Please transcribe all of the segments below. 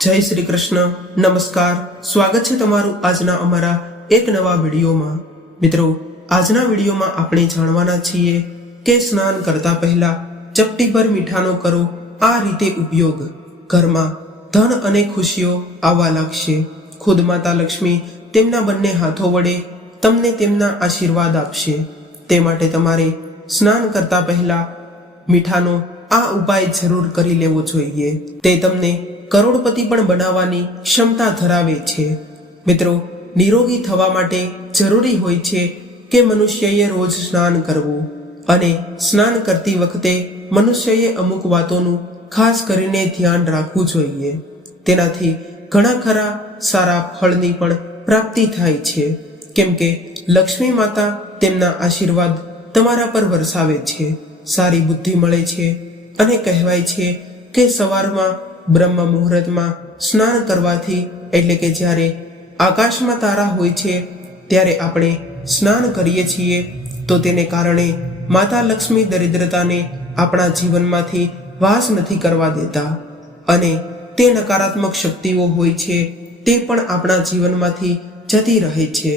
જય શ્રી કૃષ્ણ, નમસ્કાર, સ્વાગત છે તમારું આજના અમારા એક નવા વિડીયોમાં। મિત્રો, આજના વિડીયોમાં આપણે જાણવાના છીએ કે સ્નાન કરતા પહેલા ચપટીભર મીઠાનો કરો આ રીતે ઉપયોગ। ઘરમાં ધન અને ખુશીઓ આવવા લાગશે। ખુદ માતા લક્ષ્મી તેમના બંને હાથો વડે તમને તેમના આશીર્વાદ આપશે। તે માટે તમારે સ્નાન કરતા પહેલા મીઠાનો આ ઉપાય જરૂર કરી લેવો જોઈએ। તે તમને કરોડપતિ પણ બનાવવાની ક્ષમતા ધરાવે છે। મિત્રો, નિરોગી થવા માટે જરૂરી હોય છે કે મનુષ્યએ રોજ સ્નાન કરવું, અને સ્નાન કરતી વખતે મનુષ્યએ અમુક વાતોનું ખાસ કરીને ધ્યાન રાખવું જોઈએ। તેનાથી ઘણા ખરા સારા ફળની પણ પ્રાપ્તિ થાય છે, કેમ કે લક્ષ્મી માતા તેમના આશીર્વાદ તમારા પર વરસાવે છે, સારી બુદ્ધિ મળે છે, અને કહેવાય છે કે સવારમાં બ્રહ્મ મુહૂર્તમાં સ્નાન કરવાથી, એટલે કે જ્યારે આકાશમાં તારા હોય છે ત્યારે આપણે સ્નાન કરીએ છીએ, તો તેને કારણે માતા લક્ષ્મી દરિદ્રતાને આપણા જીવનમાંથી વાસ નથી કરવા દેતા, અને તે નકારાત્મક શક્તિઓ હોય છે તે પણ આપણા જીવનમાંથી જતી રહે છે।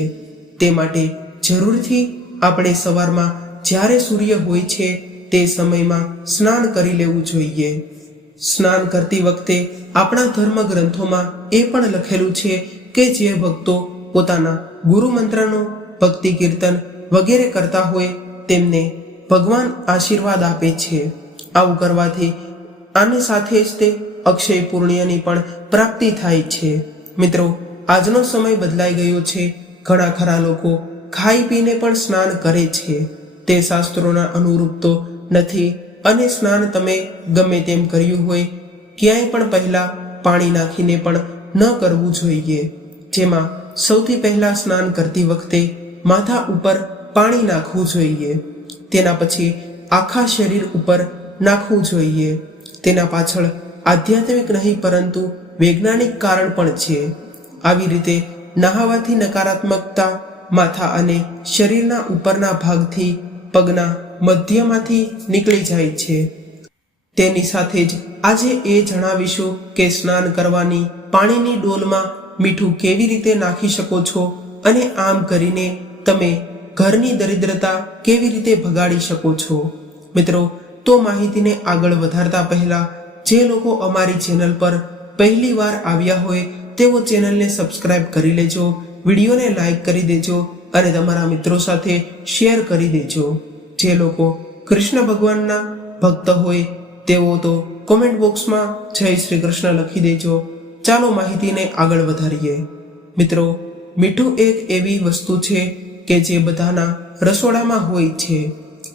તે માટે જરૂરથી આપણે સવારમાં જ્યારે સૂર્ય હોય છે તે સમયમાં સ્નાન કરી લેવું જોઈએ। સ્નાન કરતી વખતે આપણા ધર્મ ગ્રંથોમાં એ પણ લખેલું છે કે જે ભક્તો પોતાના ગુરુ મંત્રનો ભક્તિ કીર્તન વગેરે કરતા હોય તેમને ભગવાન આશીર્વાદ આપે છે। આવું કરવાથી આની સાથે જ તે અક્ષય પુણ્યની પણ પ્રાપ્તિ થાય છે। મિત્રો, આજનો સમય બદલાઈ ગયો છે। ઘણા ખરા લોકો ખાઈ પીને પણ સ્નાન કરે છે। તે શાસ્ત્રોના અનુરૂપ તો નથી, અને સ્નાન તમે ગમે તેમ કર્યું હોય ક્યાંય પણ પહેલા પાણી નાખીને પણ ન કરવું જોઈએ। જેમાં સૌથી પહેલા સ્નાન કરતી વખતે માથા ઉપર પાણી નાખવું જોઈએ, તેના પછી આખા શરીર ઉપર નાખવું જોઈએ। તેના પાછળ આધ્યાત્મિક નહીં પરંતુ વૈજ્ઞાનિક કારણ પણ છે। આવી રીતે નહાવાથી નકારાત્મકતા માથા અને શરીરના ઉપરના ભાગથી પગના મધ્યમાંથી નીકળી જાય છે। તેની સાથે જ આજે એ જણાવીશું કે સ્નાન કરવાની પાણીની ડોલમાં મીઠું કેવી રીતે નાખી શકો છો, અને આમ કરીને તમે ઘરની દરિદ્રતા કેવી રીતે ભગાડી શકો છો। મિત્રો, તો માહિતીને આગળ વધારતા પહેલા જે લોકો અમારી ચેનલ પર પહેલી વાર આવ્યા હોય તેઓ ચેનલને સબસ્ક્રાઇબ કરી લેજો, વિડીયોને લાઈક કરી દેજો, અને તમારા મિત્રો સાથે શેર કરી દેજો। જે લોકો કૃષ્ણ ભગવાનના ભક્ત હોય તેઓ તો કોમેન્ટ બોક્સમાં જય શ્રી કૃષ્ણ લખી દેજો। ચાલો માહિતીને આગળ વધારીએ। મિત્રો, મીઠું એક એવી વસ્તુ છે કે જે બધાના રસોડામાં હોય છે,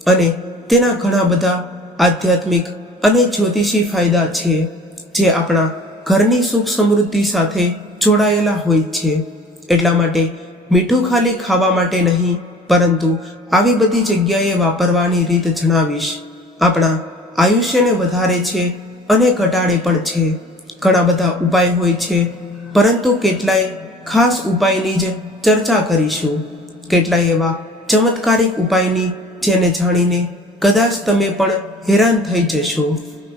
અને તેના ઘણા બધા આધ્યાત્મિક અને જ્યોતિષી ફાયદા છે જે આપણા ઘરની સુખ સમૃદ્ધિ સાથે જોડાયેલા હોય છે। એટલા માટે મીઠું ખાલી ખાવા માટે નહીં, પરંતુ આવી બધી જગ્યાએ વાપરવાની રીત જણાવીશ। આપણા આયુષ્યને વધારે છે અને ઘટાડે પણ છે। ઘણા બધા ઉપાય હોય છે, પરંતુ કેટલાય ખાસ ઉપાયની જ ચર્ચા કરીશું। કેટલાય એવા ચમત્કારિક ઉપાયની જેને જાણીને કદાચ તમે પણ હેરાન થઈ જશો।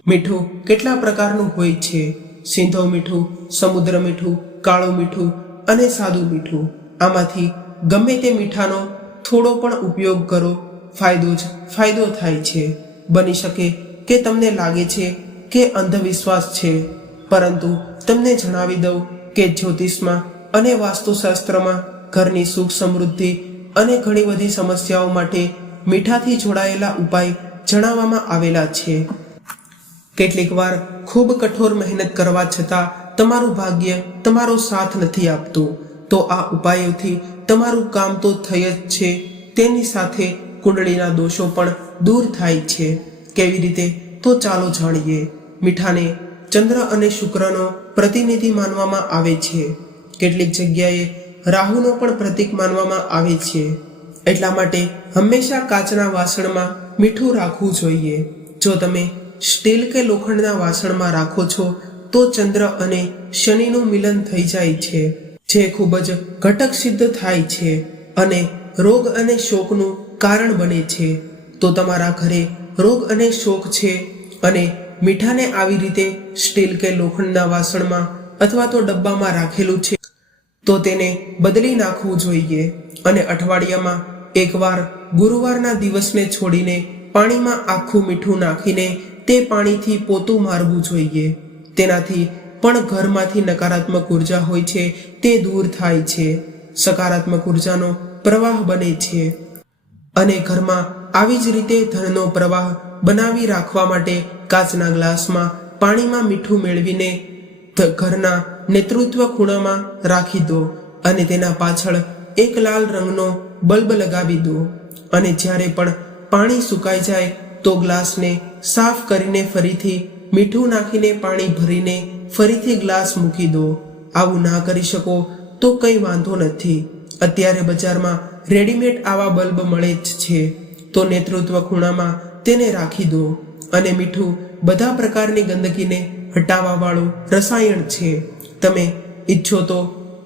મીઠું કેટલા પ્રકારનું હોય છે? સિંધો મીઠું, સમુદ્ર મીઠું, કાળું મીઠું અને સાદું મીઠું। આમાંથી ગમે તે મીઠાનો થોડો પણ ઉપયોગ કરો, ફાયદો જ ફાયદો થાય છે। બની શકે કે તમને લાગે છે કે અંધવિશ્વાસ છે, પરંતુ તમને જણાવી દઉં કે જ્યોતિષમાં અને વાસ્તુશાસ્ત્રમાં ઘરની સુખ સમૃદ્ધિ અને ઘણી બધી સમસ્યાઓ માટે મીઠાથી જોડાયેલા ઉપાય જણાવવામાં આવેલા છે। કેટલીક વાર ખૂબ કઠોર મહેનત કરવા છતાં તમારું ભાગ્ય તમારો સાથ નથી આપતું, તો આ ઉપાયોથી તમારું કામ તો થઈ જ છે, તેની સાથે કુંડળીના દોષો પણ દૂર થાય છે। કેવી રીતે? તો ચાલો જાણીએ। મીઠાને ચંદ્ર અને શુક્રનો પ્રતિનિધિ માનવામાં આવે છે। કેટલીક જગ્યાએ રાહુનો પણ પ્રતીક માનવામાં આવે છે। એટલા માટે હંમેશા કાચના વાસણમાં મીઠું રાખવું જોઈએ। જો તમે સ્ટીલ કે લોખંડના વાસણમાં રાખો છો તો ચંદ્ર અને શનિનું મિલન થઈ જાય છે, જે ખૂબ જ ઘટક સિદ્ધ થાય છે અને રોગ અને શોકનું કારણ બને છે। તો તમારા ઘરે રોગ અને શોક છે, અને મીઠાને આવી રીતે સ્ટીલ કે લોખંડના વાસણમાં અથવા તો ડબ્બામાં રાખેલું છે તો તેને બદલી નાખવું જોઈએ અને અઠવાડિયામાં એકવાર ગુરુવારના દિવસને છોડીને પાણીમાં આખું મીઠું નાખીને તે પાણીથી પોતું મારવું જોઈએ. તેનાથી પણ ઘરમાંથી નકારાત્મક ઉર્જા હોય છે તે દૂર થાય છે, સકારાત્મક ઉર્જાનો પ્રવાહ બને છે અને ઘરમાં આવી જ રીતે ધનનો પ્રવાહ બનાવી રાખવા માટે કાચના ગ્લાસમાં પાણીમાં મીઠું મેળવીને ઘરના નેતૃત્વ ખૂણામાં રાખી દો અને તેના પાછળ એક લાલ રંગનો બલ્બ લગાવી દો અને જ્યારે પણ પાણી સુકાઈ જાય તો ગ્લાસને સાફ કરીને ફરીથી મીઠું નાખીને પાણી ભરીને ફરીથી ગ્લાસ મૂકી દો. આવું ના કરી શકો તો કંઈ વાંધો નથી. અત્યારે બજારમાં રેડીમેડ આવા બલ્બ મળે જ છે, તો નેતૃત્વ ખૂણામાં તેને રાખી દો. અને મીઠું બધા પ્રકારની ગંદકીને હટાવવાવાળું રસાયણ છે. તમે ઈચ્છો તો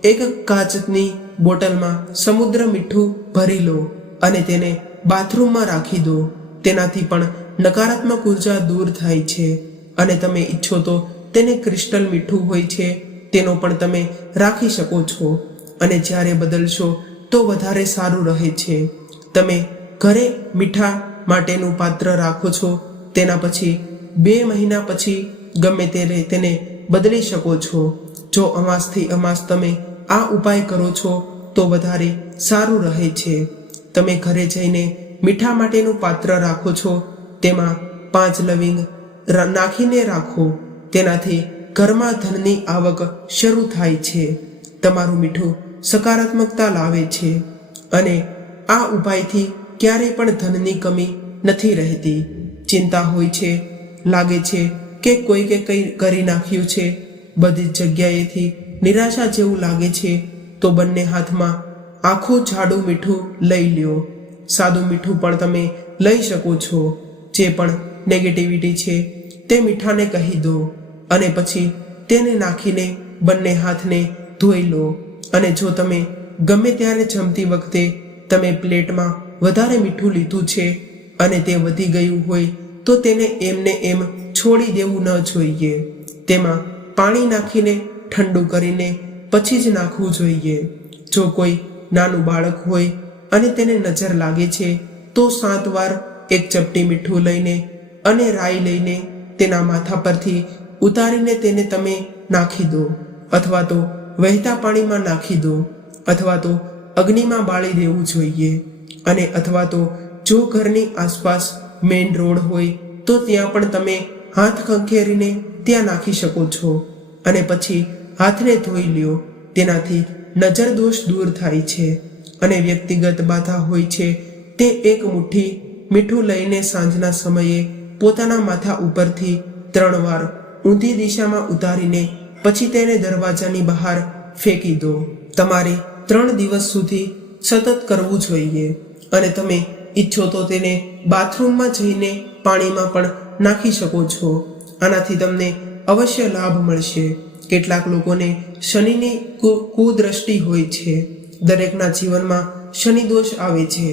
એક કાચની બોટલમાં સમુદ્ર મીઠું ભરી લો અને તેને બાથરૂમમાં રાખી દો. તેનાથી પણ નકારાત્મક ઉર્જા દૂર થાય છે. અને તમે ઈચ્છો તો તેને ક્રિસ્ટલ મીઠું હોય છે તેનો પણ તમે રાખી શકો છો અને જ્યારે બદલશો તો વધારે સારું રહે છે. તમે ઘરે મીઠા માટેનું પાત્ર રાખો છો, તેના પછી 2 મહિના પછી ગમે ત્યારે તેને બદલી શકો છો. જો અમાસથી અમાસ તમે આ ઉપાય કરો છો તો વધારે સારું રહે છે. તમે ઘરે જઈને મીઠા માટેનું પાત્ર રાખો છો, તેમાં 5 લવિંગ નાખીને રાખો. તેનાથી ઘરમાં ધનની આવક શરૂ થાય છે. તમારું મીઠું સકારાત્મકતા લાવે છે અને આ ઉપાયથી ક્યારેય પણ ધનની કમી નથી રહેતી. ચિંતા હોય છે, લાગે છે કે કોઈકે કંઈ કરી નાખ્યું છે, બધી જગ્યાએથી નિરાશા જેવું લાગે છે, તો બંને હાથમાં આખું જાડું મીઠું લઈ લ્યો. સાદું મીઠું પણ તમે લઈ શકો છો. જે પણ નેગેટિવિટી છે તે મીઠાને કહી દો અને પછી તેને નાખીને બંને હાથને ધોઈ લો. અને જો તમે ગમે ત્યારે જમતી વખતે તમે પ્લેટમાં વધારે મીઠું લીધું છે અને તે વધી ગયું હોય તો તેને એમને એમ છોડી દેવું ન જોઈએ. તેમાં પાણી નાખીને ઠંડુ કરીને પછી જ નાખવું જોઈએ. જો કોઈ નાનું બાળક હોય અને તેને નજર લાગે છે તો 7 વાર એક ચપટી મીઠું લઈને અને રાઈ લઈને તેના માથા પરથી ઉતારીને તેને તમે નાખી દો, અથવા તો વહેતા પાણીમાં નાખી દો, અથવા તો અગ્નિમાં બાળી દેવું જોઈએ. અને અથવા તો જો ઘરની આસપાસ મેઇન રોડ હોય તો ત્યાં પણ તમે હાથ ખંખેરીને ત્યાં નાખી શકો છો અને પછી હાથને ધોઈ લ્યો. તેનાથી નજર દોષ દૂર થાય છે. અને વ્યક્તિગત બાધા હોય છે તે એક મુઠ્ઠી મીઠું લઈને સાંજના સમયે પોતાના માથા ઉપરથી 3 વાર ઊંધી દિશામાં ઉતારીને પછી તેને દરવાજાની બહાર ફેંકી દો. તમારે 3 દિવસ સુધી સતત કરવું જોઈએ અને તમે ઈચ્છો તો તેને બાથરૂમમાં જઈને પાણીમાં પણ નાખી શકો છો. આનાથી તમને અવશ્ય લાભ મળશે. કેટલાક લોકોને શનિની કુદ્રષ્ટિ હોય છે. દરેકના જીવનમાં શનિ દોષ આવે છે.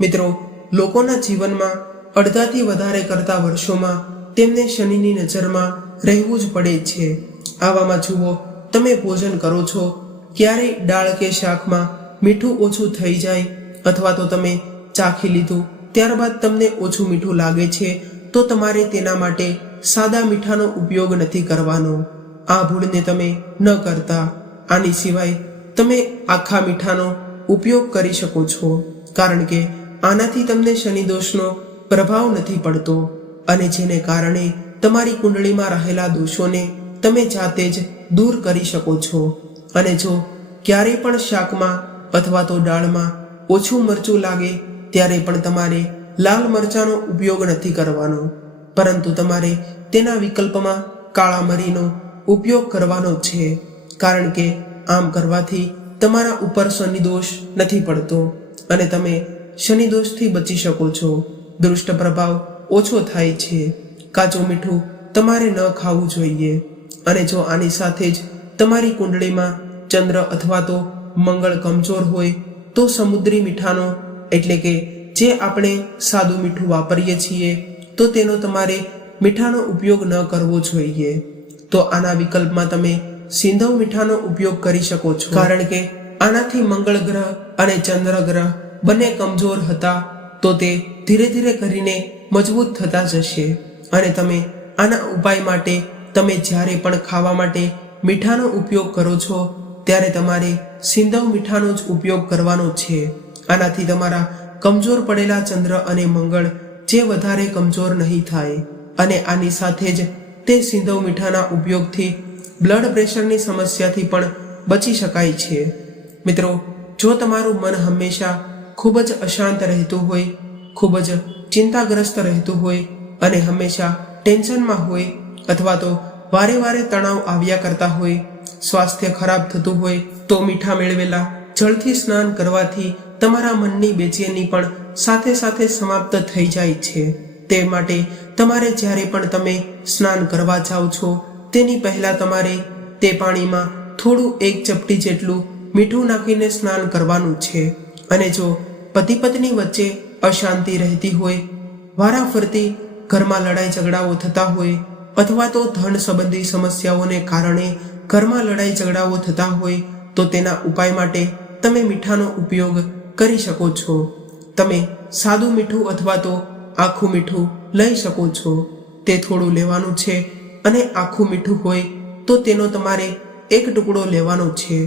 મિત્રો, લોકોના જીવનમાં અડધાથી વધારે કરતા વર્ષોમાં તેમને શનિની નજરમાં રહેવું જ પડે છે. આવામાં જુઓ, તમે ભોજન કરો છો, ક્યારેય દાળ કે શાકમાં મીઠું ઓછું થઈ જાય અથવા તો તમે ચાખી લીધું ત્યારબાદ તમને ઓછું મીઠું લાગે છે તો તમારે તેના માટે સાદા મીઠાનો ઉપયોગ નથી કરવાનો. આ ભૂલને તમે ન કરતા. આની સિવાય તમે આખા મીઠાનો ઉપયોગ કરી શકો છો, કારણ કે આનાથી તમને શનિદોષનો પ્રભાવ નથી પડતો અને જેને કારણે તમારી કુંડળીમાં રહેલા દોષોને તમે જાતે જ દૂર કરી શકો છો. અને જો ક્યારેય પણ શાકમાં અથવા તો દાળમાં ઓછું મરચું લાગે ત્યારે પણ તમારે લાલ મરચાંનો ઉપયોગ નથી કરવાનો, પરંતુ તમારે તેના વિકલ્પમાં કાળા મરીનો ઉપયોગ કરવાનો છે, કારણ કે આમ કરવાથી તમારા ઉપર શનિદોષ નથી પડતો અને તમે શનિદોષથી બચી શકો છો. દુષ્ટ પ્રભાવ ઓછો થાય છે. કાચું મીઠું તમારે ન ખાવું જોઈએ. અને જો આની સાથે જ તમારી કુંડળીમાં ચંદ્ર અથવા તો મંગળ કમજોર હોય તો સમુદ્રી મીઠાનો એટલે કે જે આપણે સાદું મીઠું વાપરીએ છીએ તો તેનો તમારે મીઠાનો ઉપયોગ ન કરવો જોઈએ. તો આના વિકલ્પમાં તમે સિંધવ મીઠાનો ઉપયોગ કરી શકો છો, કારણ કે આનાથી મંગળ ગ્રહ અને ચંદ્ર ગ્રહ બંને કમજોર હતા તો તે ધીરે ધીરે કરીને મજબૂત થતા જશે. અને તમે આના ઉપાય માટે તમે જ્યારે પણ ખાવા માટે મીઠાનો ઉપયોગ કરો છો ત્યારે તમારે સિંધવ મીઠાનો જ ઉપયોગ કરવાનો છે. આનાથી તમારા કમજોર પડેલા ચંદ્ર અને મંગળ જે વધારે કમજોર નહીં થાય. અને આની સાથે જ તે સિંધવ મીઠાના ઉપયોગથી બ્લડ પ્રેશરની સમસ્યાથી પણ બચી શકાય છે. મિત્રો, જો તમારું મન હંમેશા ખૂબ જ અશાંત રહેતું હોય, ખૂબ જ ચિંતાગ્રસ્ત રહેતું હોય અને હંમેશા ટેન્શનમાં હોય, અથવા તો વારે વારે તણાવ આવ્યા કરતા હોય, સ્વાસ્થ્ય ખરાબ થતું હોય, તો મીઠા મેળવેલા જળથી સ્નાન કરવાથી તમારા મનની બેચેની પણ સાથે સાથે સમાપ્ત થઈ જાય છે. તે માટે તમારે જ્યારે પણ તમે સ્નાન કરવા જાઓ છો તેની પહેલા તમારે તે પાણીમાં થોડું 1 ચપટી જેટલું મીઠું નાખીને સ્નાન કરવાનું છે. અને જો પતિ પત્ની વચ્ચે અશાંતિ રહેતી હોય, વારાફરતી ઘરમાં લડાઈ ઝઘડાઓ થતા હોય, અથવા તો ધન સંબંધી સમસ્યાઓને કારણે ઘરમાં લડાઈ ઝઘડાઓ થતા હોય, તો તેના ઉપાય માટે તમે મીઠાનો ઉપયોગ કરી શકો છો. તમે સાદું મીઠું અથવા તો આખું મીઠું લઈ શકો છો. તે થોડું લેવાનું છે અને આખું મીઠું હોય તો તેનો તમારે 1 ટુકડો લેવાનો છે.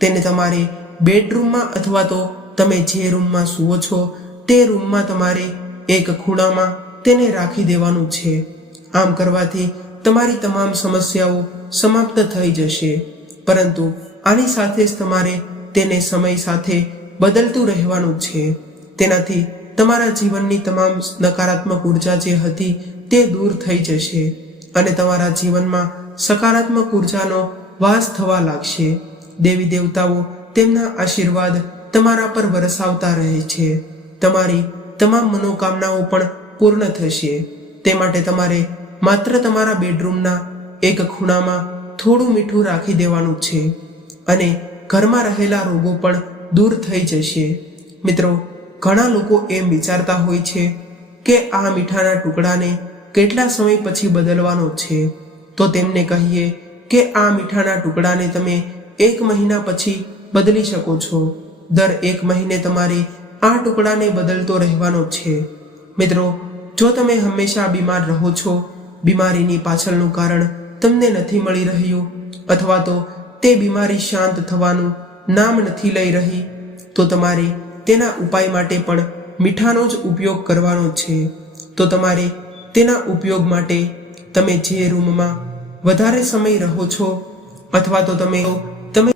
તેને તમારે બેડરૂમમાં અથવા તો તમે જે રૂમમાં સૂવો છો તે રૂમમાં તમારે એક ખૂણામાં તેને રાખી દેવાનું છે. આમ કરવાથી તમારી તમામ સમસ્યાઓ સમાપ્ત થઈ જશે. પરંતુ આની સાથે જ તમારે તેને સમય સાથે બદલતું રહેવાનું છે. તેનાથી તમારા જીવનની તમામ નકારાત્મક ઉર્જા જે હતી તે દૂર થઈ જશે અને તમારા જીવનમાં સકારાત્મક ઉર્જાનો વાસ થવા લાગશે. દેવી દેવતાઓ તેમના આશીર્વાદ તમારા પર વરસાવતા રહે છે. તમારી તમામ મનોકામનાઓ પણ પૂર્ણ થશે. તે માટે તમારે માત્ર તમારા બેડરૂમના એક ખૂણામાં થોડું મીઠું રાખી દેવાનું છે અને ઘરમાં રહેલા રોગો પણ દૂર થઈ જશે. મિત્રો, ઘણા લોકો એમ વિચારતા હોય છે કે આ મીઠાના ટુકડાને કેટલા સમય પછી બદલવાનો છે. તો તેમને કહીએ કે આ મીઠાના ટુકડાને તમે 1 મહિના પછી બદલી શકો છો. દર 1 મહિને તમારે આ ટુકડાને બદલતો રહેવાનો છે. મિત્રો, જો તમે હંમેશા બીમાર રહો છો, બીમારીની પાછળનું કારણ તમને નથી મળી રહ્યું, અથવા તો તે બીમારી શાંત થવાનું નામ નથી લઈ રહી, તો તમારે તેના ઉપાય માટે પણ મીઠાનો જ ઉપયોગ કરવાનો છે. તો તમારે તેના ઉપયોગ માટે તમે જે રૂમમાં વધારે સમય રહો છો, અથવા તો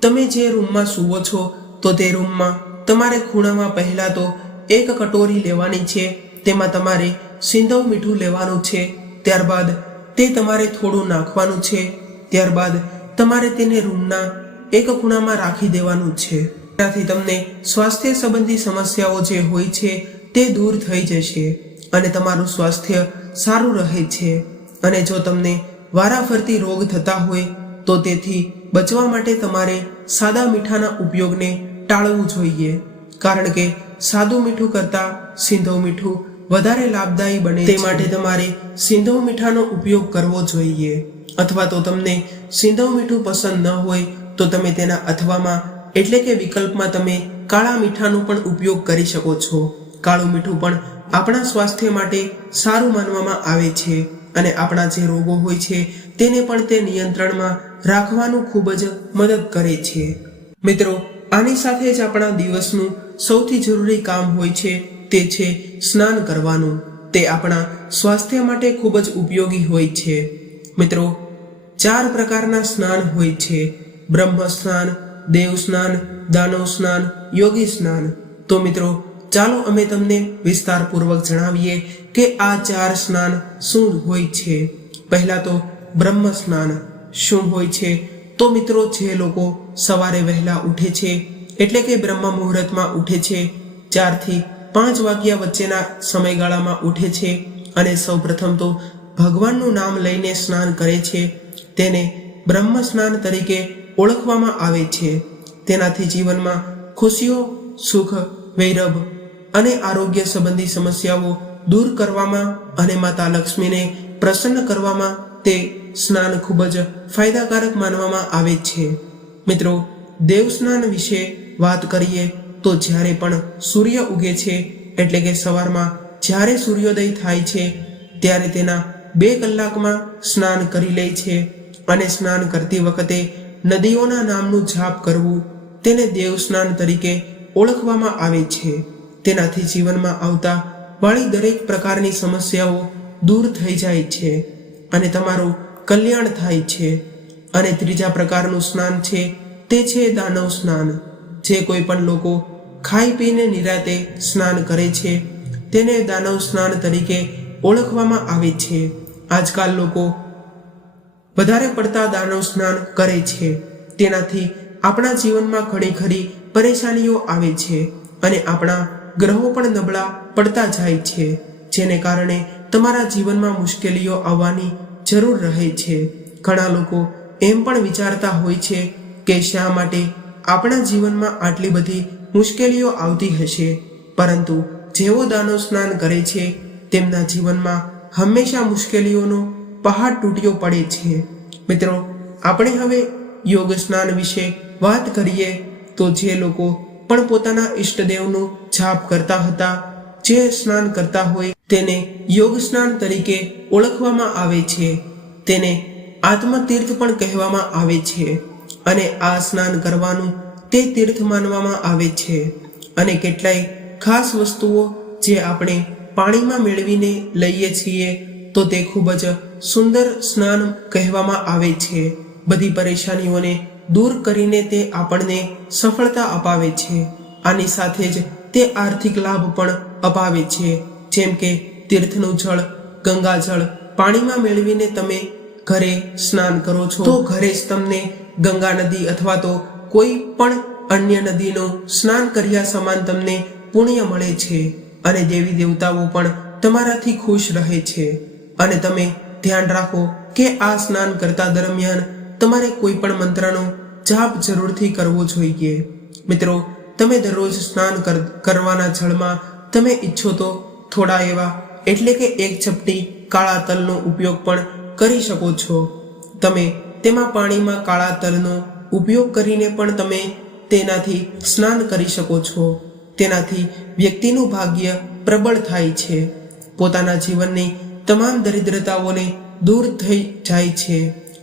તમે જે રૂમમાં સૂવો છો તો તે રૂમમાં તમારે ખૂણામાં પહેલા તો 1 કટોરી લેવાની છે. તેમાં તમારે સિંધવ મીઠું લેવાનું છે. ત્યારબાદ તે તમારે થોડું નાખવાનું છે. ત્યારબાદ તમારે તેને રૂમના એક ખૂણામાં રાખી દેવાનું છે. ત્યાંથી તમને સ્વાસ્થ્ય સંબંધી સમસ્યાઓ જે હોય છે તે દૂર થઈ જશે અને તમારું સ્વાસ્થ્ય સારું રહે છે. અને જો તમને વારાફરતી રોગ થતા હોય તો તેથી બચવા માટે તમારે સાદા મીઠાના ઉપયોગને ટાળવું જોઈએ, કારણ કે સાદું મીઠું કરતાં સિંધવ મીઠું વધારે લાભદાયી બને. તે માટે તમારે સિંધવ મીઠાનો ઉપયોગ કરવો જોઈએ. અથવા તો તમને સિંધવ મીઠું પસંદ ન હોય તો તમે તેના અથવામાં એટલે કે વિકલ્પમાં તમે કાળા મીઠાનો પણ ઉપયોગ કરી શકો છો. કાળું મીઠું પણ આપણા સ્વાસ્થ્ય માટે સારું માનવામાં આવે છે અને આપણા જે રોગો હોય છે તેને પણ તે નિયંત્રણમાં રાખવાનું ખૂબ જ મદદ કરે છે. મિત્રો, આની સાથે જ આપણા દિવસનું સૌથી જરૂરી કામ હોય છે તે છે સ્નાન કરવાનું. તે આપણા સ્વાસ્થ્ય માટે ખૂબ જ ઉપયોગી હોય છે. મિત્રો, 4 પ્રકારના સ્નાન હોય છે: બ્રહ્મ સ્નાન, દેવ સ્નાન, દાનવ સ્નાન, યોગી સ્નાન. તો મિત્રો, ચાલો અમે તમને વિસ્તારપૂર્વક જણાવીએ કે આ 4 સ્નાન શું હોય છે. પહેલા તો બ્રહ્મ સ્નાન શું હોય છે? તો મિત્રો, જે લોકો સવારે વહેલા ઉઠે છે એટલે કે બ્રહ્મ મુહૂર્તમાં ઉઠે છે, 4 થી 5 વાગ્યા વચ્ચેના સમયગાળામાં ઉઠે છે અને સૌપ્રથમ તો ભગવાનનું નામ લઈને સ્નાન કરે છે, તેને બ્રહ્મ સ્નાન તરીકે ઓળખવામાં આવે છે. તેનાથી જીવનમાં ખુશીઓ, સુખ, વૈરભ અને આરોગ્ય સંબંધી સમસ્યાઓ દૂર કરવામાં અને માતા લક્ષ્મીને પ્રસન્ન કરવામાં તે સ્નાન ખૂબ જ ફાયદાકારક માનવામાં આવે છે. મિત્રો, દેવ સ્નાન વિશે વાત કરીએ તો જ્યારે પણ સૂર્ય ઉગે છે એટલે કે સવારમાં જ્યારે સૂર્યોદય થાય છે ત્યારે તેના 2 કલાકમાં સ્નાન કરી લે છે અને સ્નાન કરતી વખતે નદીઓના નામનું જાપ કરવું તેને દેવ સ્નાન તરીકે ઓળખવામાં આવે છે. તેનાથી જીવનમાં આવતા વાળી દરેક પ્રકારની સમસ્યાઓ દૂર થઈ જાય છે અને તમારું કલ્યાણ થાય છે. અને ત્રીજા પ્રકારનું સ્નાન છે તે છે દાનવ સ્નાન. જે કોઈ પણ લોકો ખાઈ પીને નિરાતે સ્નાન કરે છે તેને દાનવ સ્નાન તરીકે ઓળખવામાં આવે છે. આજકાલ લોકો વધારે પડતા દાનવ સ્નાન કરે છે. તેનાથી આપણા જીવનમાં ઘણી ખરી પરેશાનીઓ આવે છે અને આપણા ગ્રહો પણ નબળા પડતા જાય છે, જેને કારણે તમારા જીવનમાં મુશ્કેલીઓ આવવાની જરૂર રહે છે. ઘણા લોકો એમ પણ વિચારતા હોય છે કે શા માટે આપણા જીવનમાં આટલી બધી મુશ્કેલીઓ આવતી હશે, પરંતુ જેઓ દાનવ સ્નાન કરે છે તેમના જીવનમાં હંમેશા મુશ્કેલીઓનો પહાડ તૂટ્યો પડે છે. મિત્રો, આપણે હવે યોગ સ્નાન વિશે વાત કરીએ તો જે લોકો પણ પોતાના ઈષ્ટદેવનું જાપ કરતા હતા, જે સ્નાન કરતા હોય તેને યોગ સ્નાન તરીકે ઓળખવામાં આવે છે. તેને આત્મતીર્થ પણ કહેવામાં આવે છે અને આ સ્નાન કરવાનું તે તીર્થ માનવામાં આવે છે. અને કેટલાય ખાસ વસ્તુઓ જે આપણે પાણીમાં મેળવીને લઈએ છીએ તો તે ખૂબ જ સુંદર સ્નાન કહેવામાં આવે છે. બધી પરેશાનીઓને દૂર કરીને તે આપણને સફળતા અપાવે છે. આની સાથે જ તે આર્થિક લાભ પણ અપાવે છે. જેમ કે તીર્થનું જળ, ગંગાજળ પાણીમાં મેળવીને તમે ઘરે સ્નાન કરો છો તો ઘરે જ તમને ગંગા નદી અથવા તો કોઈ પણ અન્ય નદીનું સ્નાન કર્યા સમાન તમને પુણ્ય મળે છે અને દેવી દેવતાઓ પણ તમારાથી ખુશ રહે છે. અને તમે ધ્યાન રાખો કે આ સ્નાન કરતા દરમિયાન તમારે કોઈ પણ મંત્રનો જાપ જરૂરથી કરવો જોઈએ. મિત્રો, તમે દરરોજ સ્નાન કરવાના જળમાં તમે ઈચ્છો તો થોડા એવા એટલે કે 1 ચપટી કાળા તલનો ઉપયોગ પણ કરી શકો છો. તમે તેમાં પાણીમાં કાળા તલનો ઉપયોગ કરીને પણ તમે તેનાથી સ્નાન કરી શકો છો. તેનાથી વ્યક્તિનું ભાગ્ય પ્રબળ થાય છે. પોતાના જીવનની તમામ દરિદ્રતાઓને દૂર થઈ જાય છે.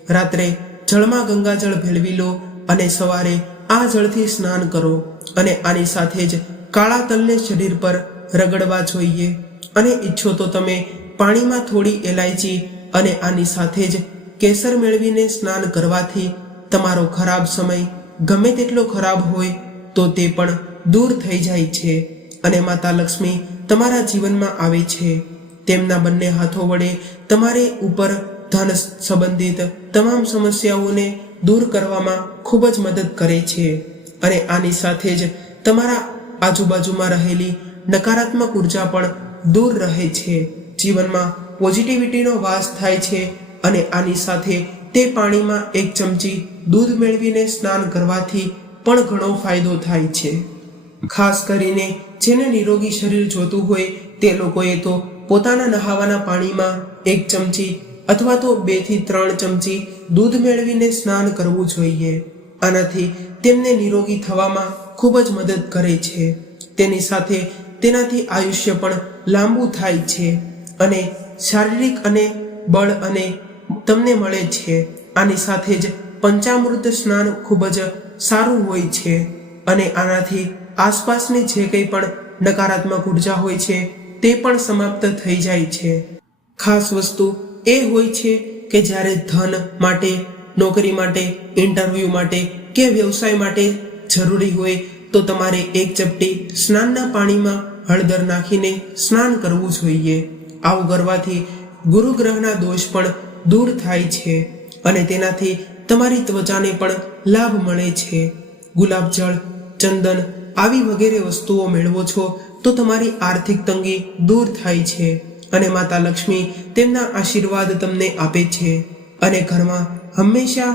રાત્રે જળમાં ગંગાજળ ભેળવી લો અને સવારે આ જળથી સ્નાન કરો અને આની સાથે જ કાળા તલને શરીર પર રગડવા જોઈએ. અને ઈચ્છો તો તમે પાણીમાં થોડી એલાયચી અને આની સાથે જ કેસર મેળવીને સ્નાન કરવાથી તમારો ખરાબ સમય ગમે તેટલો ખરાબ હોય તો તે પણ દૂર થઈ જાય છે અને માતા લક્ષ્મી તમારા જીવનમાં આવે છે. તેમના બંને હાથો વડે તમારે ઉપર ધન સંબંધિત તમામ સમસ્યાઓને દૂર કરવામાં ખૂબ જ મદદ કરે છે અને આની સાથે જ તમારા આજુબાજુમાં રહેલી નકારાત્મક ઉર્જા પણ દૂર રહે છે. જીવનમાં પોઝિટિવિટીનો વાસ થાય છે અને આની સાથે તે પાણીમાં 1 ચમચી દૂધ મેળવીને સ્નાન કરવાથી પણ ઘણો ફાયદો થાય છે. ખાસ કરીને જેને નિરોગી શરીર જોતું હોય તે લોકોએ તો પોતાના નહાવાના પાણીમાં 1 ચમચી અથવા તો 2 થી 3 ચમચી દૂધ મેળવીને સ્નાન કરવું જોઈએ. આનાથી તેમને નિરોગી થવામાં ખૂબ જ મદદ કરે છે. તેની સાથે તેનાથી આયુષ્ય પણ લાંબુ થાય છે અને શારીરિક અને બળ અને તમને મળે છે. આની સાથે જ પંચામૃત સ્નાન ખૂબ જ સારું હોય છે અને આનાથી આસપાસની જે કંઈ પણ નકારાત્મક ઉર્જા હોય છે તે પણ સમાપ્ત થઈ જાય છે. ખાસ વસ્તુ એ હોય છે કે જ્યારે ધન માટે, નોકરી માટે, ઇન્ટરવ્યૂ માટે કે વ્યવસાય માટે જરૂરી હોય તો તમારે 1 ચપટી સ્નાનના પાણીમાં હળદર નાખીને સ્નાન કરવું જોઈએ. આવું કરવાથી ગુરુ ગ્રહના દોષ પણ દૂર થાય છે અને તેનાથી તમારી ત્વચાને પણ લાભ મળે છે. ગુલાબજળ, ચંદન આવી વગેરે વસ્તુઓ મેળવો છો તો તમારી આર્થિક તંગી દૂર થાય છે અને માતા લક્ષ્મી તેમના આશીર્વાદ તમને આપે છે અને ઘરમાં હંમેશા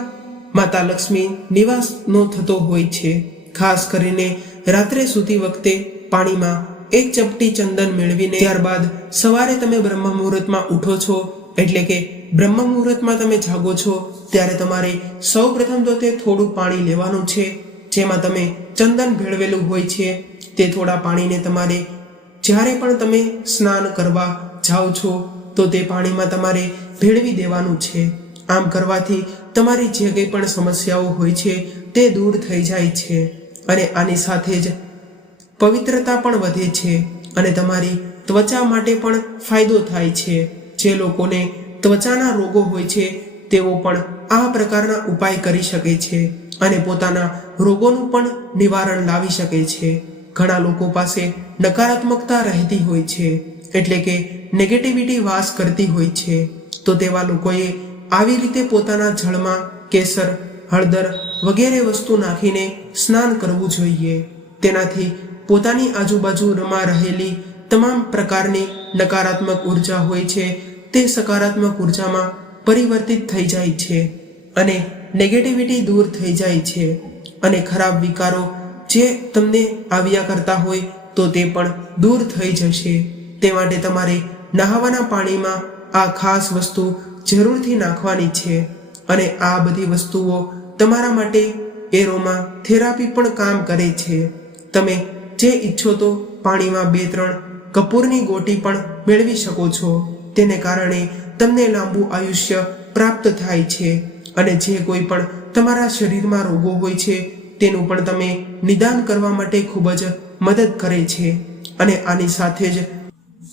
માતા લક્ષ્મી નિવાસનો થતો હોય છે. ખાસ કરીને રાત્રે સૂતી વખતે પાણીમાં 1 ચપટી ચંદન મેળવીને ત્યારબાદ સવારે તમે બ્રહ્મ મુહૂર્તમાં ઉઠો છો એટલે કે બ્રહ્મ મુહૂર્તમાં તમે જાગો છો ત્યારે તમારે સૌપ્રથમ તો તે થોડું પાણી લેવાનું છે, જેમાં તમે ચંદન ભેળવેલું હોય છે. તે થોડા પાણીને તમારે જ્યારે પણ તમે સ્નાન કરવા જાઓ છો તો તે પાણીમાં તમારે ભેળવી દેવાનું છે. આમ કરવાથી તમારી જે કંઈ પણ સમસ્યાઓ હોય છે તે દૂર થઈ જાય છે અને આની સાથે જ પવિત્રતા પણ વધે છે અને તમારી ત્વચા માટે પણ ફાયદો થાય છે. જે લોકોને ત્વચાના રોગો હોય છે તેઓ પણ આ પ્રકારના ઉપાય કરી શકે છે અને પોતાના રોગોનું પણ નિવારણ લાવી શકે છે. ઘણા લોકો પાસે નકારાત્મકતા રહેતી હોય છે, એટલે કે નેગેટિવિટી વાસ કરતી હોય છે. તો તેવા લોકોએ આવી રીતે પોતાના જળમાં કેસર, હળદર વગેરે વસ્તુ નાખીને સ્નાન કરવું જોઈએ. તેનાથી પોતાની આજુબાજુમાં રહેલી તમામ પ્રકારની નકારાત્મક ઉર્જા હોય છે તે સકારાત્મક ઉર્જામાં પરિવર્તિત થઈ જાય છે અને નેગેટિવિટી દૂર થઈ જાય છે અને ખરાબ વિકારો જે તમને આવ્યા કરતા હોય તો તે પણ દૂર થઈ જશે. તે માટે તમારે નહાવાના પાણીમાં આ ખાસ વસ્તુ જરૂરથી નાખવાની છે અને આ બધી વસ્તુઓ તમારા માટે એરોમા થેરાપી પણ કામ કરે છે. તમે જે ઈચ્છો તો પાણીમાં 2-3 કપૂરની ગોટી પણ મેળવી શકો છો. તેને કારણે તમને લાંબુ આયુષ્ય પ્રાપ્ત થાય છે અને જે કોઈ પણ તમારા શરીરમાં રોગો હોય છે તેનું પણ તમે નિદાન કરવા માટે ખૂબ જ મદદ કરે છે. અને આની સાથે જ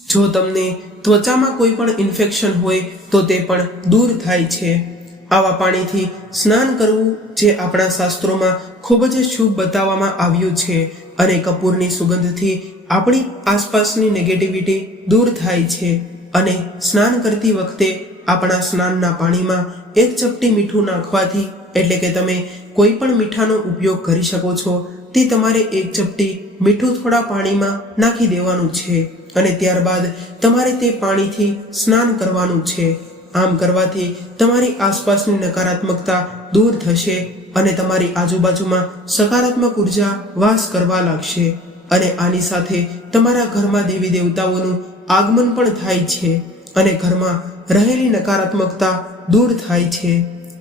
જો તમને ત્વચામાં કોઈ પણ ઇન્ફેક્શન હોય તો તે પણ દૂર થાય છે. આવા પાણીથી સ્નાન કરવું જે આપણા શાસ્ત્રોમાં ખૂબ જ શુભ બતાવવામાં આવ્યું છે અને કપૂરની સુગંધથી આપણી આસપાસની નેગેટિવિટી દૂર થાય છે. અને સ્નાન કરતી વખતે આપણા સ્નાનના પાણીમાં 1 ચપટી મીઠું નાખવાથી, એટલે કે તમે કોઈ પણ મીઠાનો ઉપયોગ કરી શકો છો, તે તમારે 1 ચપટી મીઠું થોડા પાણીમાં નાખી દેવાનું છે અને ત્યારબાદ તમારે તે પાણીથી સ્નાન કરવાનું છે. આમ કરવાથી તમારી આસપાસની નકારાત્મકતા દૂર થશે અને તમારી આજુબાજુમાં સકારાત્મક ઉર્જા વાસ કરવા લાગશે અને આની સાથે તમારા ઘરમાં દેવી દેવતાઓનું આગમન પણ થાય છે અને ઘરમાં રહેલી નકારાત્મકતા દૂર થાય છે.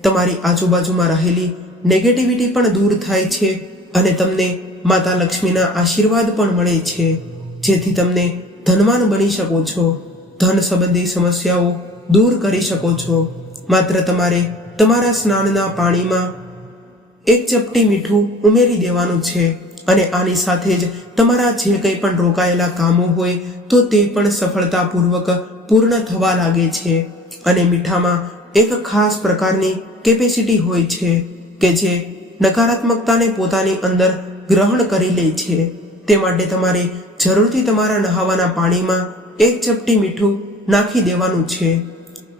તમારી આજુબાજુમાં રહેલી નેગેટિવિટી પણ દૂર થાય છે અને તમને માતા લક્ષ્મીના આશીર્વાદ પણ મળે છે, જેથી તમને ધનવાન બની શકો છો. ધન સંબંધી સમસ્યાઓ દૂર કરી શકો છો. માત્ર તમારે તમારા સ્નાનના પાણીમાં 1 ચપટી મીઠું ઉમેરી દેવાનું છે અને આની સાથે જ તમારા જે કંઈ પણ રોકાયેલા કામો હોય તો તે પણ સફળતાપૂર્વક પૂર્ણ થવા લાગે છે. અને મીઠામાં એક ખાસ પ્રકારની કેપેસિટી હોય છે કે જે નકારાત્મકતાને પોતાની અંદર ગ્રહણ કરી લે છે. તે માટે તમારે જરૂરથી તમારા નહાવાના પાણીમાં 1 ચપટી મીઠું નાખી દેવાનું છે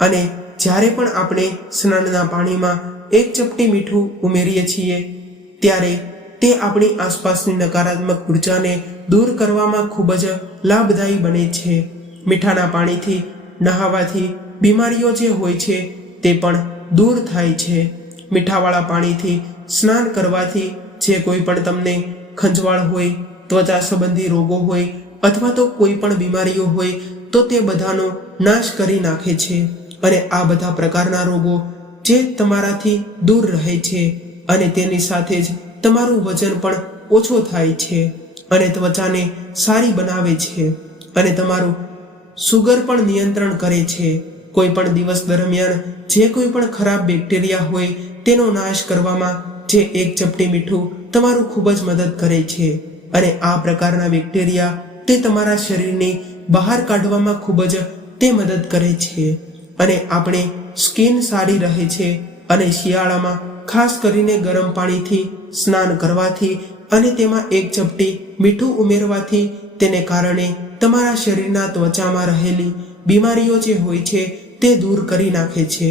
અને જ્યારે પણ આપણે સ્નાનના પાણીમાં 1 ચપટી મીઠું ઉમેરીએ છીએ ત્યારે તે આપણી આસપાસની નકારાત્મક ઉર્જાને દૂર કરવામાં ખૂબ જ લાભદાયી બને છે. મીઠાના પાણીથી નહાવાથી બીમારીઓ જે હોય છે તે પણ દૂર થાય છે. મીઠાવાળા પાણીથી સ્નાન કરવાથી જે કોઈ પણ તમને ખંજવાળ હોય, ત્વચા સંબંધી રોગો હોય અથવા તો કોઈ પણ બીમારીઓ હોય તો તે બધાનો નાશ કરી નાખે છે અને આ બધા પ્રકારના રોગો જે તમારાથી દૂર રહે છે અને તેની સાથે જ તમારું વજન પણ ઓછો થાય છે અને ત્વચાને સારી બનાવે છે અને તમારું સુગર પણ નિયંત્રણ કરે છે. કોઈ પણ દિવસ દરમિયાન જે કોઈ પણ ખરાબ બેક્ટેરિયા હોય તેનો નાશ કરવામાં જે 1 ચપટી મીઠું તમારું ખૂબ જ મદદ કરે છે અને આ પ્રકારના બેક્ટેરિયા તે તમારા શરીરની બહાર કાઢવામાં ખૂબ જ તે મદદ કરે છે અને આપણે સ્કિન સારી રહે છે. અને શિયાળામાં ખાસ કરીને ગરમ પાણીથી સ્નાન કરવાથી અને તેમાં 1 ચપટી મીઠું ઉમેરવાથી તેને કારણે તમારા શરીરના ત્વચામાં રહેલી બીમારીઓ જે હોય છે તે દૂર કરી નાખે છે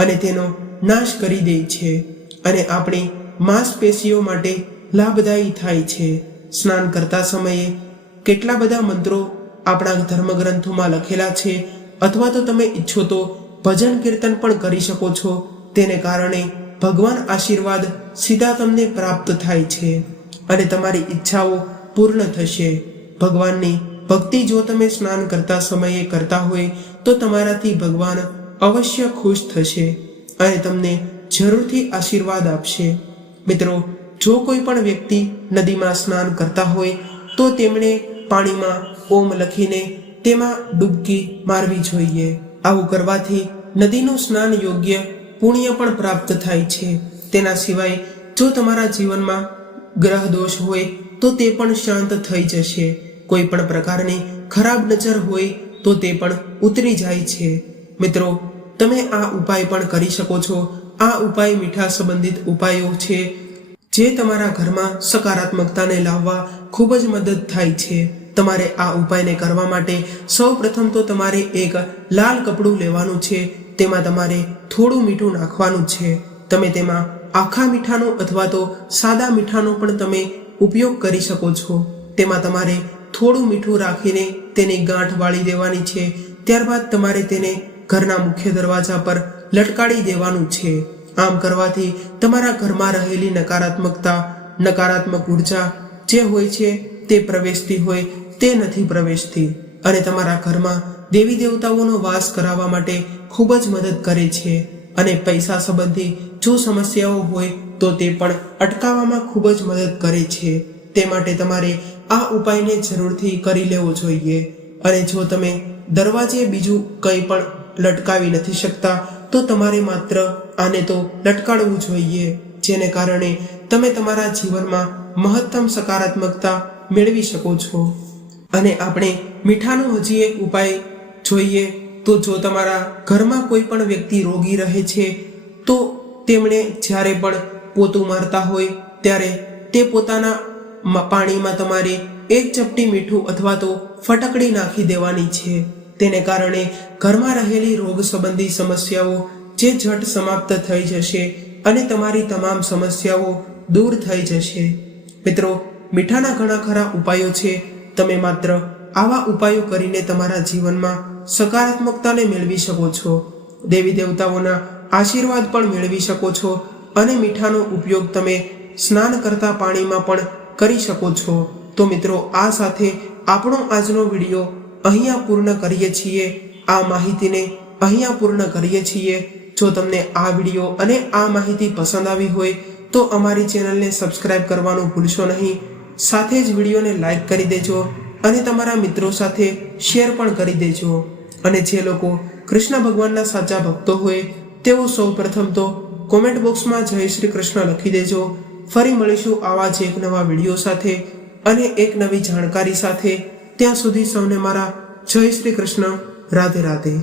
અને તેનો નાશ કરી દે છે અને આપણી માંસપેશીઓ માટે લાભદાયી થાય છે. સ્નાન કરતા સમયે કેટલા બધા મંત્રો આપણા ધર્મગ્રંથોમાં લખેલા છે અથવા તો તમે ઈચ્છો તો ભજન કીર્તન પણ કરી શકો છો. તેને કારણે ભગવાન આશીર્વાદ સીધા તમને પ્રાપ્ત થાય છે અને તમારી ઈચ્છાઓ પૂર્ણ થશે. ભગવાનની ભક્તિ જો તમે સ્નાન કરતા સમયે કરતા હોય તો તમારાથી ભગવાન અવશ્ય ખુશ થશે અને તમને જરૂરથી આશીર્વાદ આપશે. મિત્રો, જો કોઈ પણ વ્યક્તિ નદીમાં સ્નાન કરતા હોય તો તેમણે પાણીમાં ઓમ લખીને તેમાં ડૂબકી મારવી જોઈએ. આવું કરવાથી નદીનું સ્નાન યોગ્ય પુણ્ય પણ પ્રાપ્ત થાય છે. તેના સિવાય જો તમારા જીવનમાં ગ્રહ દોષ હોય તો તે પણ શાંત થઈ જશે. કોઈ પણ પ્રકારની ખરાબ નજર હોય તો તે પણ ઉતરી જાય છે. મિત્રો, તમે આ ઉપાય પણ કરી શકો છો. આ ઉપાય મીઠા સંબંધિત ઉપાયો છે જે તમારા ઘરમાં સકારાત્મકતાને લાવવા ખૂબ જ મદદ થાય છે. તમારે આ ઉપાયને કરવા માટે સૌ પ્રથમ તો તમારે એક લાલ કપડું લેવાનું છે. તેમાં તમારે થોડું મીઠું નાખવાનું છે. તમે તેમાં આખા મીઠાનો અથવા તો સાદા મીઠાનો પણ તમે ઉપયોગ કરી શકો છો. તેમાં તમારે થોડું મીઠું રાખીને તેની ગાંઠ વાળી દેવાની છે. ત્યારબાદ તમારે તેને ઘરના મુખ્ય દરવાજા પર લટકાડી દેવાનું છે. આમ કરવાથી તમારા ઘરમાં રહેલી નકારાત્મક ઉર્જા જે હોય છે તે પ્રવેશતી હોય તે નથી પ્રવેશતી અને તમારા ઘરમાં દેવી દેવતાઓનો વાસ કરાવવા માટે ખૂબ જ મદદ કરે છે. અને પૈસા સંબંધી જો સમસ્યાઓ હોય તો તે પણ અટકાવવામાં ખૂબ જ મદદ કરે છે. તે માટે તમારે આ ઉપાયને જરૂરથી કરી લેવો જોઈએ. અને જો તમે દરવાજે બીજું કંઈ પણ લટકાવી નથી શકતા તો તમારે માત્ર આને તો લટકાડવું જોઈએ, જેને કારણે તમે તમારા જીવનમાં મહત્તમ સકારાત્મકતા મેળવી શકો છો. અને આપણે મીઠાનો હજી એક ઉપાય જોઈએ તો જો તમારા ઘરમાં કોઈ પણ વ્યક્તિ રોગી રહે છે તો તેમણે જ્યારે પણ પોતું મારતા હોય ત્યારે તે પોતાના પાણીમાં તમારે એક ચપટી મીઠું અથવા તો ફટકડી નાખી દેવાની છે. તેને કારણે ઘરમાં રહેલી રોગ સંબંધી સમસ્યાઓ જે ઝટ સમાપ્ત થઈ જશે અને તમારી તમામ સમસ્યાઓ દૂર થઈ જશે. મિત્રો, મીઠાના ઘણા ખરા ઉપાયો છે. તમે માત્ર આવા ઉપાયો કરીને તમારા જીવનમાં સકારાત્મકતાને મેળવી શકો છો. દેવી દેવતાઓના આશીર્વાદ પણ મેળવી શકો છો અને મીઠાનો ઉપયોગ તમે સ્નાન કરતા પાણીમાં પણ કરી શકો છો. તો મિત્રો, આ સાથે આપણો આજનો વિડીયો અહીંયા પૂર્ણ કરીએ છીએ. આ માહિતીને અહીંયા પૂર્ણ કરીએ છીએ. જો તમને આ વિડીયો અને આ માહિતી પસંદ આવી હોય તો અમારી ચેનલને સબસ્ક્રાઇબ કરવાનું ભૂલશો નહીં. સાથે જ વિડીયોને લાઈક કરી દેજો અને તમારા મિત્રો સાથે શેર પણ કરી દેજો. અને જે લોકો કૃષ્ણ ભગવાનના સાચા ભક્તો હોય તેઓ સૌ પ્રથમ તો કોમેન્ટ બોક્સમાં જય શ્રી કૃષ્ણ લખી દેજો. ફરી મળીશું આવા જ એક નવા વિડીયો સાથે અને એક નવી જાણકારી સાથે. ત્યાં સુધી સૌને મારા જય શ્રી કૃષ્ણ. રાધે રાધે.